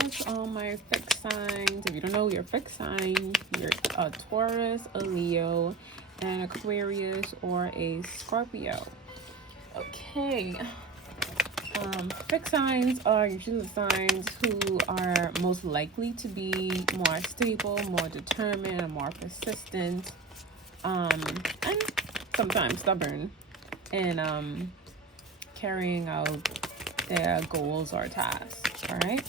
that's all my fixed signs. If you don't know your fixed sign, you're a Taurus, a Leo, an Aquarius, or a Scorpio. Okay. Fixed signs are usually the signs who are most likely to be more stable, more determined, and more persistent, and sometimes stubborn in carrying out their goals or tasks. All right.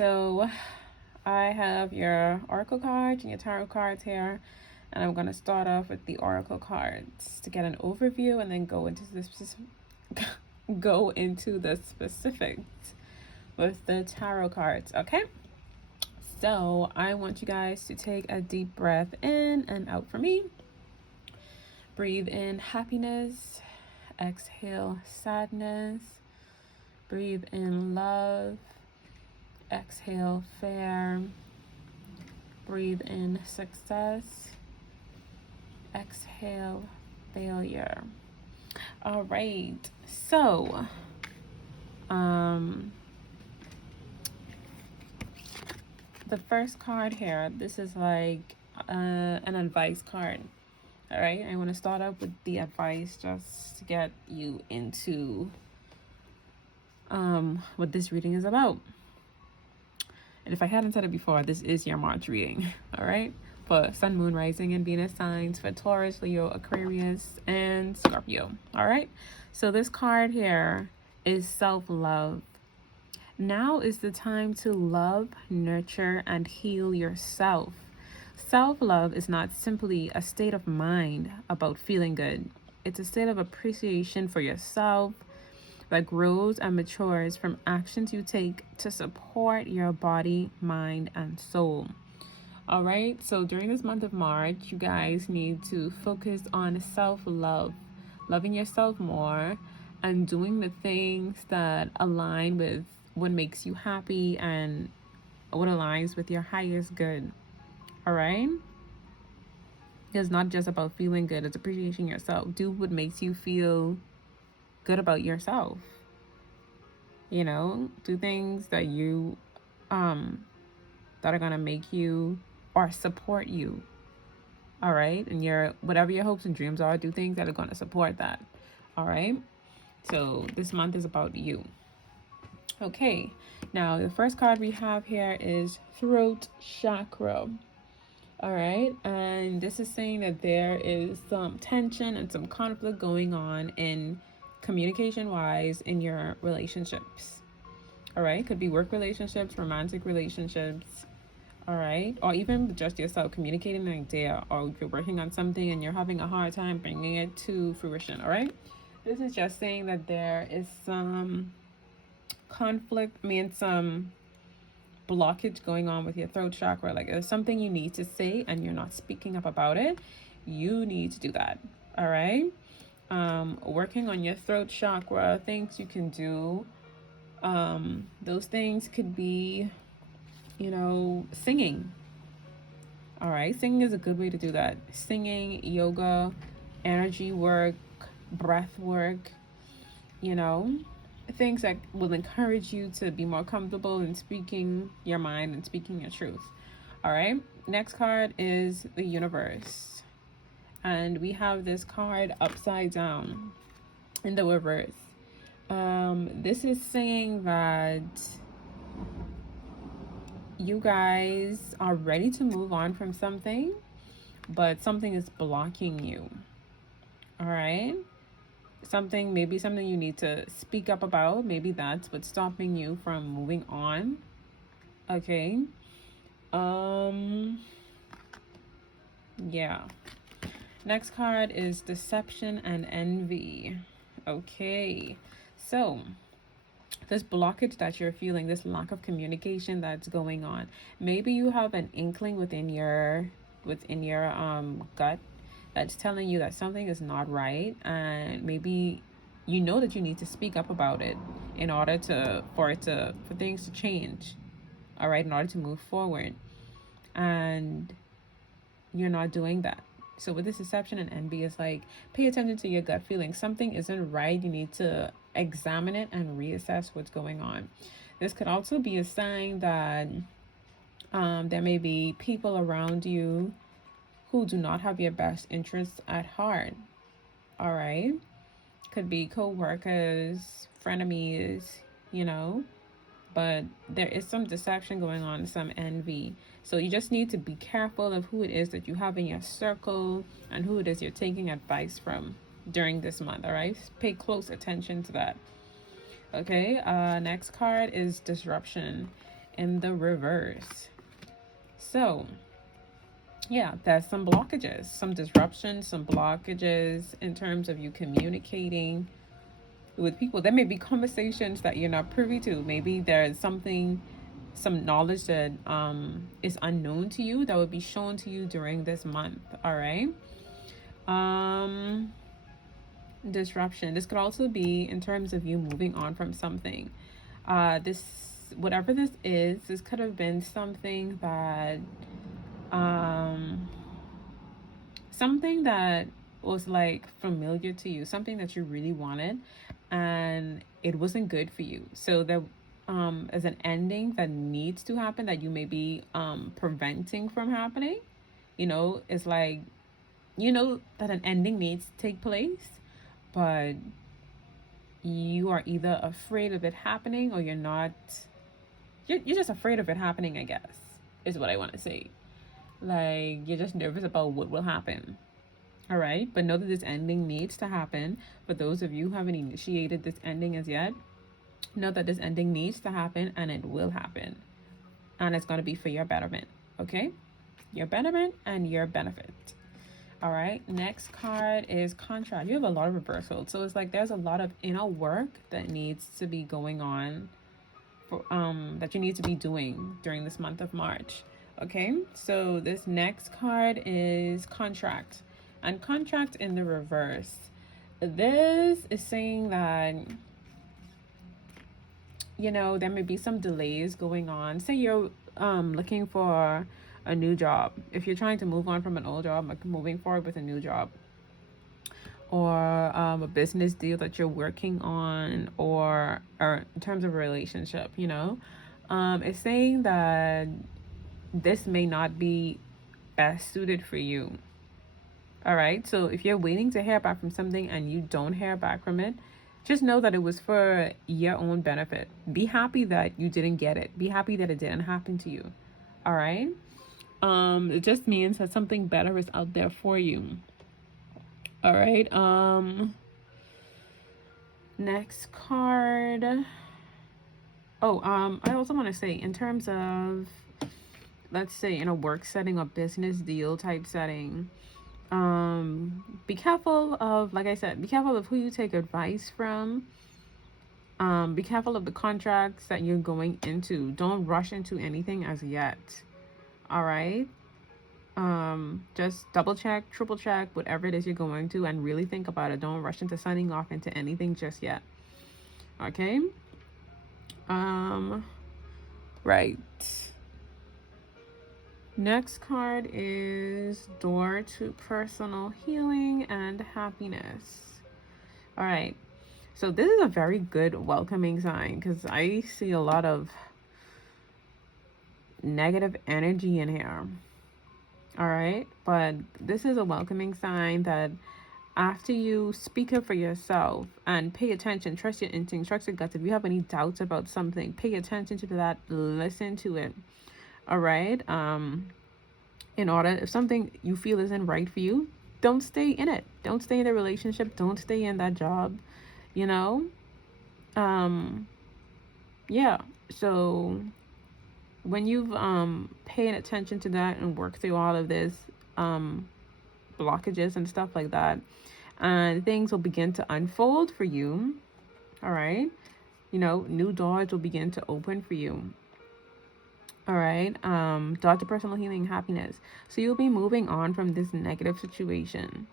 So I have your oracle cards and your tarot cards here, and I'm going to start off with the oracle cards to get an overview, and then go into the specifics with the tarot cards. Okay, so I want you guys to take a deep breath in and out for me. Breathe in happiness, exhale sadness. Breathe in love, exhale fear. Breathe in success, exhale failure. All right, so the first card here, this is like an advice card. All right, I want to start up with the advice just to get you into what this reading is about. And if I hadn't said it before, this is your March reading. All right, for Sun, Moon, Rising, and Venus signs for Taurus, Leo, Aquarius, and Scorpio. All right, so this card here is self-love. Now is the time to love, nurture, and heal yourself. Self-love is not simply a state of mind about feeling good. It's a state of appreciation for yourself that grows and matures from actions you take to support your body, mind, and soul. All right, so during this month of March, you guys need to focus on self-love, loving yourself more, and doing the things that align with what makes you happy and what aligns with your highest good. All right, it's not just about feeling good, it's appreciating yourself. Do what makes you feel good about yourself. You know, do things that you that are gonna make you or support you. All right, and your whatever your hopes and dreams are, do things that are gonna support that. All right, so this month is about you. Okay, now the first card we have here is throat chakra. All right, and this is saying that there is some tension and some conflict going on in communication wise in your relationships. All right, could be work relationships, romantic relationships. All right, or even just yourself communicating an idea, or you're working on something and you're having a hard time bringing it to fruition. All right, this is just saying that there is some conflict, some blockage going on with your throat chakra. Like there's something you need to say and you're not speaking up about it. You need to do that. All right, working on your throat chakra, things you can do, those things could be, you know, singing. All right, singing is a good way to do that. Singing, yoga, energy work, breath work, you know, things that will encourage you to be more comfortable in speaking your mind and speaking your truth. All right, next card is the universe, and we have this card upside down in the reverse. This is saying that you guys are ready to move on from something, but something is blocking you. All right, maybe something you need to speak up about. Maybe that's what's stopping you from moving on. Okay, yeah, next card is deception and envy. Okay, so this blockage that you're feeling, this lack of communication that's going on, maybe you have an inkling within your gut that's telling you that something is not right, and maybe you know that you need to speak up about it in order for things to change. All right, in order to move forward, and you're not doing that. So with this deception and envy, it's like, pay attention to your gut feeling. Something isn't right. You need to examine it and reassess what's going on. This could also be a sign that there may be people around you who do not have your best interests at heart. All right, could be co-workers, frenemies, you know, but there is some deception going on, some envy. So you just need to be careful of who it is that you have in your circle and who it is you're taking advice from during this month. All right, pay close attention to that. Okay, next card is disruption. in the reverse. So yeah, there's some blockages, some disruptions, some blockages in terms of you communicating with people. There may be conversations that you're not privy to. Maybe there's something, some knowledge that is unknown to you that will be shown to you during this month. All right. Disruption. This could also be in terms of you moving on from something. This, whatever this is, this could have been something that something that was like familiar to you, something that you really wanted, and it wasn't good for you. So there is an ending that needs to happen that you may be preventing from happening. You know, it's like, you know that an ending needs to take place, but you are either afraid of it happening or you're not. You're just afraid of it happening, I guess, is what I want to say. Like, you're just nervous about what will happen. All right. But know that this ending needs to happen. For those of you who haven't initiated this ending as yet, know that this ending needs to happen and it will happen. And it's going to be for your betterment. Okay. Your betterment and your benefit. All right. Next card is contract. You have a lot of reversals. So it's like there's a lot of inner work that needs to be going on, for, that you need to be doing during this month of March. Okay. So this next card is contract. And contract in the reverse. This is saying that, you know, there may be some delays going on. Say you're looking for a new job. If you're trying to move on from an old job, like moving forward with a new job, or a business deal that you're working on, or in terms of a relationship, you know, it's saying that this may not be best suited for you. All right. So if you're waiting to hear back from something and you don't hear back from it, just know that it was for your own benefit. Be happy that you didn't get it. Be happy that it didn't happen to you. All right. It just means that something better is out there for you. All right. Next card. I also want to say, in terms of, let's say, in a work setting or business deal type setting, be careful of, like I said, be careful of who you take advice from. Be careful of the contracts that you're going into. Don't rush into anything as yet. All right. Just double check, triple check, whatever it is you're going to, and really think about it. Don't rush into signing off into anything just yet. Okay. Right. Next card is door to personal healing and happiness. All right. So this is a very good welcoming sign, because I see a lot of negative energy in here. All right. But this is a welcoming sign that after you speak up for yourself and pay attention, trust your instincts, trust your guts. If you have any doubts about something, pay attention to that, listen to it. All right. In order, if something you feel isn't right for you, don't stay in it. Don't stay in the relationship. Don't stay in that job. You know? Yeah. So when you've paying attention to that and work through all of this blockages and stuff like that, and things will begin to unfold for you. All right. You know, new doors will begin to open for you. All right. Door to personal healing, happiness. So you'll be moving on from this negative situation.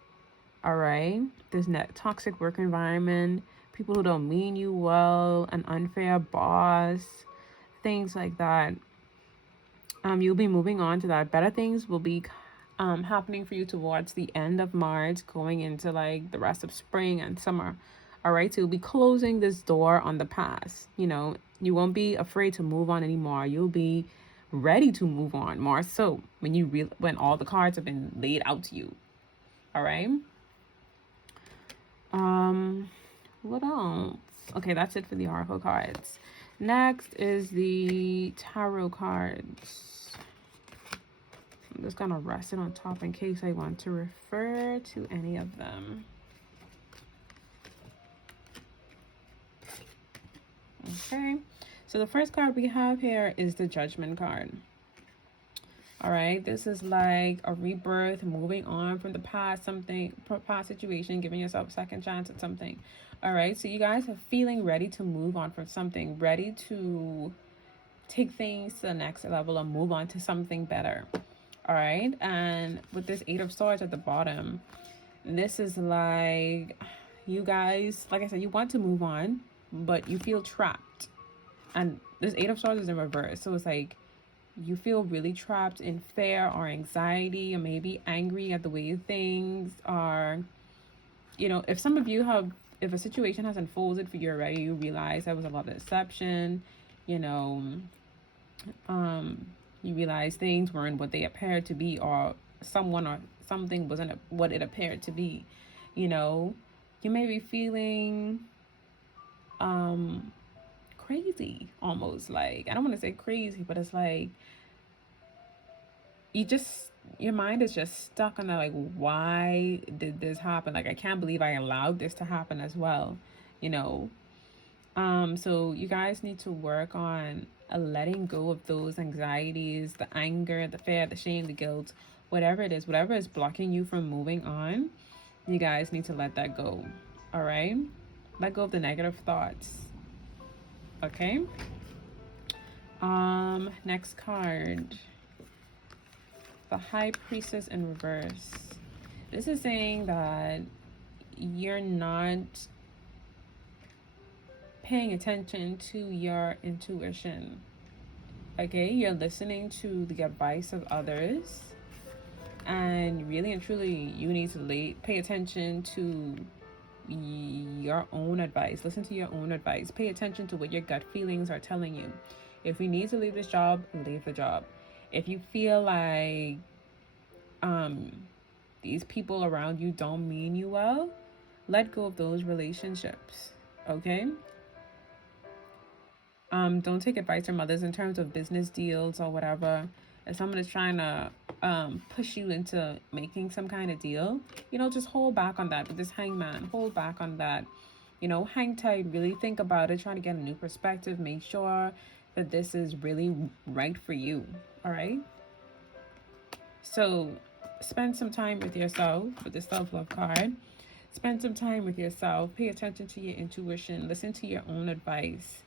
All right. This toxic work environment, people who don't mean you well, an unfair boss, things like that. You'll be moving on to that. Better things will be happening for you towards the end of March, going into like the rest of spring and summer. All right. So you'll be closing this door on the past. You know, you won't be afraid to move on anymore. You'll be ready to move on more so when when all the cards have been laid out to you. All right. What else? Okay, that's it for the oracle cards. Next is the tarot cards. I'm just gonna rest it on top in case I want to refer to any of them. Okay, so So the first card we have here is the Judgment card. All right, this is like a rebirth, moving on from the past, past situation, giving yourself a second chance at something. All right, so you guys are feeling ready to move on from something, ready to take things to the next level and move on to something better. All right, and with this Eight of Swords at the bottom, this is like you guys, like I said, you want to move on, but you feel trapped. And this Eight of Swords is in reverse, so it's like you feel really trapped in fear or anxiety, or maybe angry at the way things are. You know, if some of you have, if a situation has unfolded for you already, you realize there was a lot of deception, you know, you realize things weren't what they appeared to be, or someone or something wasn't what it appeared to be. You know, you may be feeling crazy, almost. Like, I don't want to say crazy, but it's like your mind is just stuck on that, like, why did this happen? Like, I can't believe I allowed this to happen as well, you know. So you guys need to work on letting go of those anxieties, the anger, the fear, the shame, the guilt, whatever it is, whatever is blocking you from moving on. You guys need to let that go. All right, let go of the negative thoughts. Okay. Next card, the High Priestess in reverse. This is saying that you're not paying attention to your intuition. Okay, you're listening to the advice of others, and really and truly you need to pay attention to your own advice. Listen to your own advice. Pay attention to what your gut feelings are telling you. If you need to leave this job, leave the job. If you feel like these people around you don't mean you well, let go of those relationships. Okay. Don't take advice from others in terms of business deals or whatever. If someone is trying to push you into making some kind of deal, you know, just hold back on that. With this Hangman, hold back on that. You know, hang tight, really think about it, try to get a new perspective, make sure that this is really right for you. All right. So spend some time with yourself with the self-love card. Spend some time with yourself. Pay attention to your intuition. Listen to your own advice.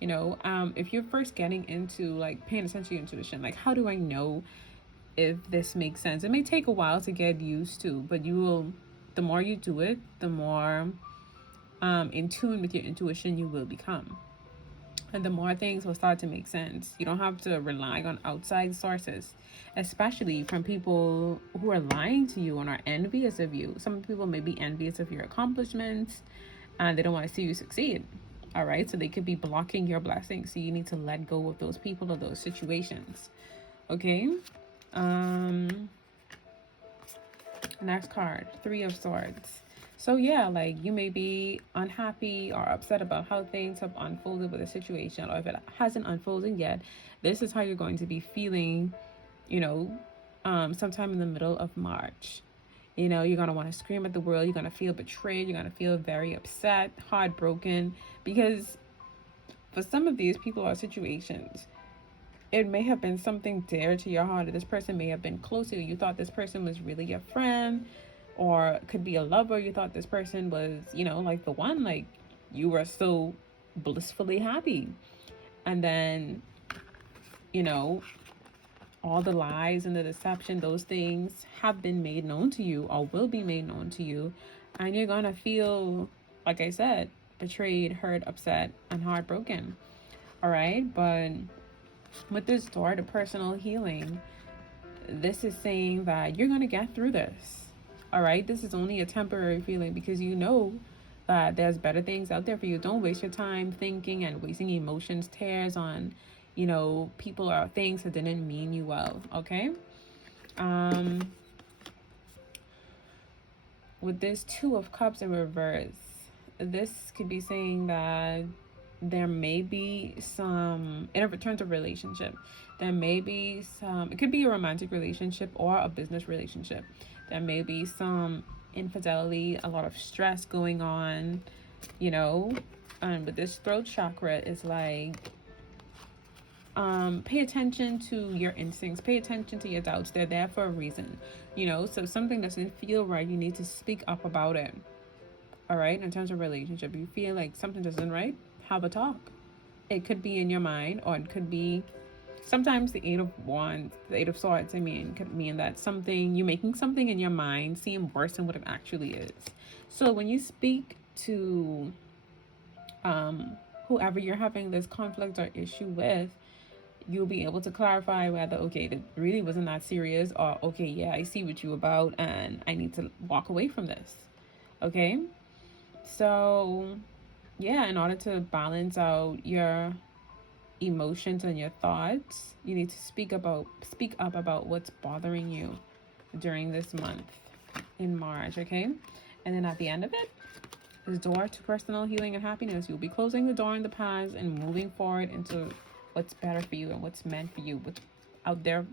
You know, if you're first getting into like paying attention to your intuition, like, how do I know if this makes sense? It may take a while to get used to, but you will, the more you do it, the more in tune with your intuition you will become. And the more things will start to make sense. You don't have to rely on outside sources, especially from people who are lying to you and are envious of you. Some people may be envious of your accomplishments and they don't want to see you succeed. All right, so they could be blocking your blessings. So you need to let go of those people or those situations. Okay. Next card, Three of Swords. So yeah, like, you may be unhappy or upset about how things have unfolded with a situation, or if it hasn't unfolded yet, this is how you're going to be feeling, you know, sometime in the middle of March. You know, you're going to want to scream at the world. You're going to feel betrayed. You're going to feel very upset, heartbroken, because for some of these people or situations, it may have been something dear to your heart. This person may have been close to you. You thought this person was really your friend, or could be a lover. You thought this person was, you know, like the one, like you were so blissfully happy. And then, you know, all the lies and the deception, those things have been made known to you or will be made known to you. And you're going to feel, like I said, betrayed, hurt, upset, and heartbroken. All right. But with this door to personal healing, this is saying that you're going to get through this. All right. This is only a temporary feeling, because you know that there's better things out there for you. Don't waste your time thinking and wasting emotions, tears on, you know, people or things that didn't mean you well. Okay. With this Two of Cups in reverse, this could be saying that there may be some, in terms of relationship, there may be some, it could be a romantic relationship or a business relationship. There may be some infidelity, a lot of stress going on, you know. But this throat chakra is like, pay attention to your instincts, pay attention to your doubts. They're there for a reason, you know. So if something doesn't feel right, you need to speak up about it. All right, in terms of relationship, you feel like something isn't right, have a talk. It could be in your mind, or it could be sometimes the eight of wands, the eight of swords, I mean, could mean that something, you're making something in your mind seem worse than what it actually is. So when you speak to whoever you're having this conflict or issue with, you'll be able to clarify whether, okay, it really wasn't that serious, or okay, yeah, I see what you about and I need to walk away from this. Okay, so yeah, in order to balance out your emotions and your thoughts, you need to speak up about what's bothering you during this month in March. Okay, and then at the end of it, the door to personal healing and happiness. You'll be closing the door in the past and moving forward into what's better for you and what's meant for you, what's out there,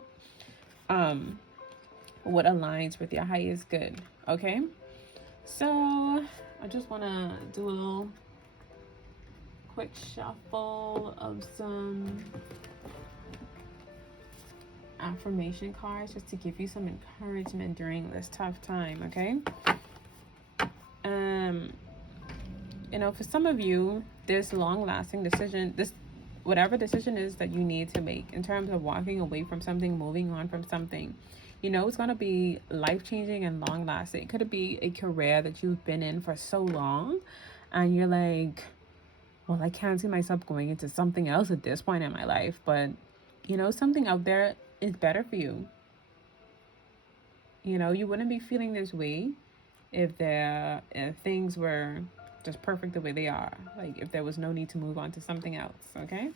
what aligns with your highest good. Okay, so I just want to do a little quick shuffle of some affirmation cards just to give you some encouragement during this tough time. Okay, you know, for some of you, this long-lasting decision, this whatever decision is that you need to make in terms of walking away from something, moving on from something, you know, it's going to be life-changing and long-lasting. It could be a career that you've been in for so long and you're like, well, I can't see myself going into something else at this point in my life, but you know, something out there is better for you. You know, you wouldn't be feeling this way if things were just perfect the way they are, like if there was no need to move on to something else. Okay,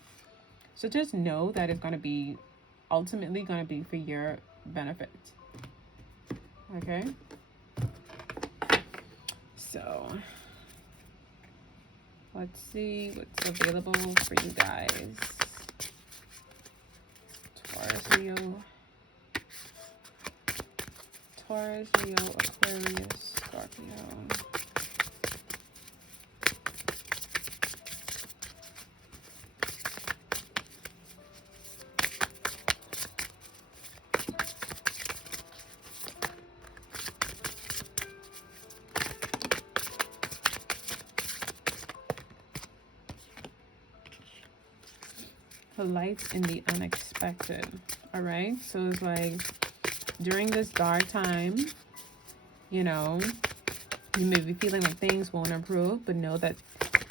so just know that it's going to be ultimately going to be for your benefit. Okay, so let's see what's available for you guys. Taurus, Leo, Aquarius, Scorpio. The light in the unexpected. All right, so it's like during this dark time, you know, you may be feeling like things won't improve, but know that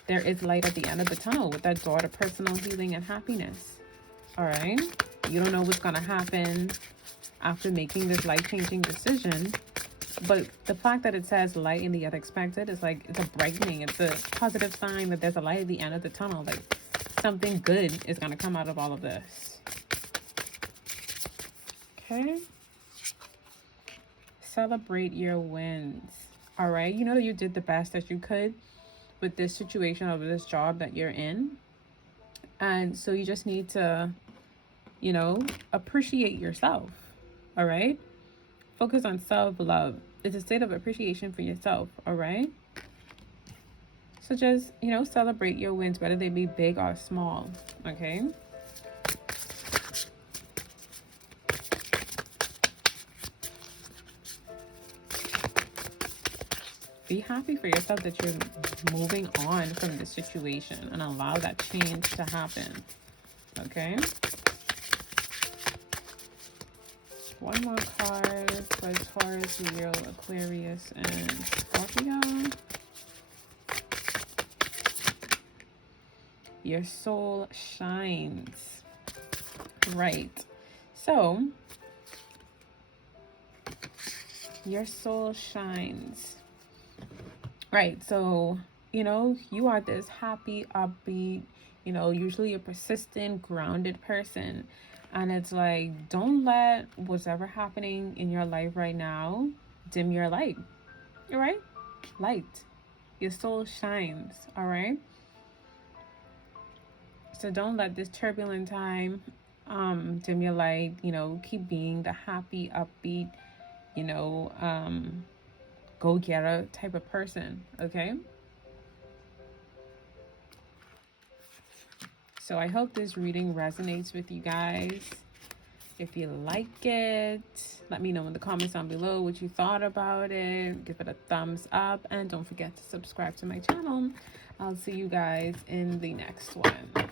there is light at the end of the tunnel with that door to personal healing and happiness. All right, you don't know what's gonna happen after making this life-changing decision, but the fact that it says light in the unexpected is like, it's a brightening, it's a positive sign that there's a light at the end of the tunnel. Like something good is going to come out of all of this. Okay, celebrate your wins. All right, you know that you did the best that you could with this situation or this job that you're in, and so you just need to, you know, appreciate yourself. All right, focus on self-love. It's a state of appreciation for yourself. All right, so just, you know, celebrate your wins, whether they be big or small. Okay, be happy for yourself that you're moving on from the situation and allow that change to happen. Okay, one more card for Taurus, Leo, Aquarius, and Scorpio. Your soul shines. Right, so your soul shines. Right, so, you know, you are this happy, upbeat, you know, usually a persistent, grounded person. And it's like, don't let what's ever happening in your life right now dim your light. All right? Light. Your soul shines. All right? So don't let this turbulent time dim your light. You know, keep being the happy, upbeat, you know, go-getter type of person. Okay? So I hope this reading resonates with you guys. If you like it, let me know in the comments down below what you thought about it. Give it a thumbs up, and don't forget to subscribe to my channel. I'll see you guys in the next one.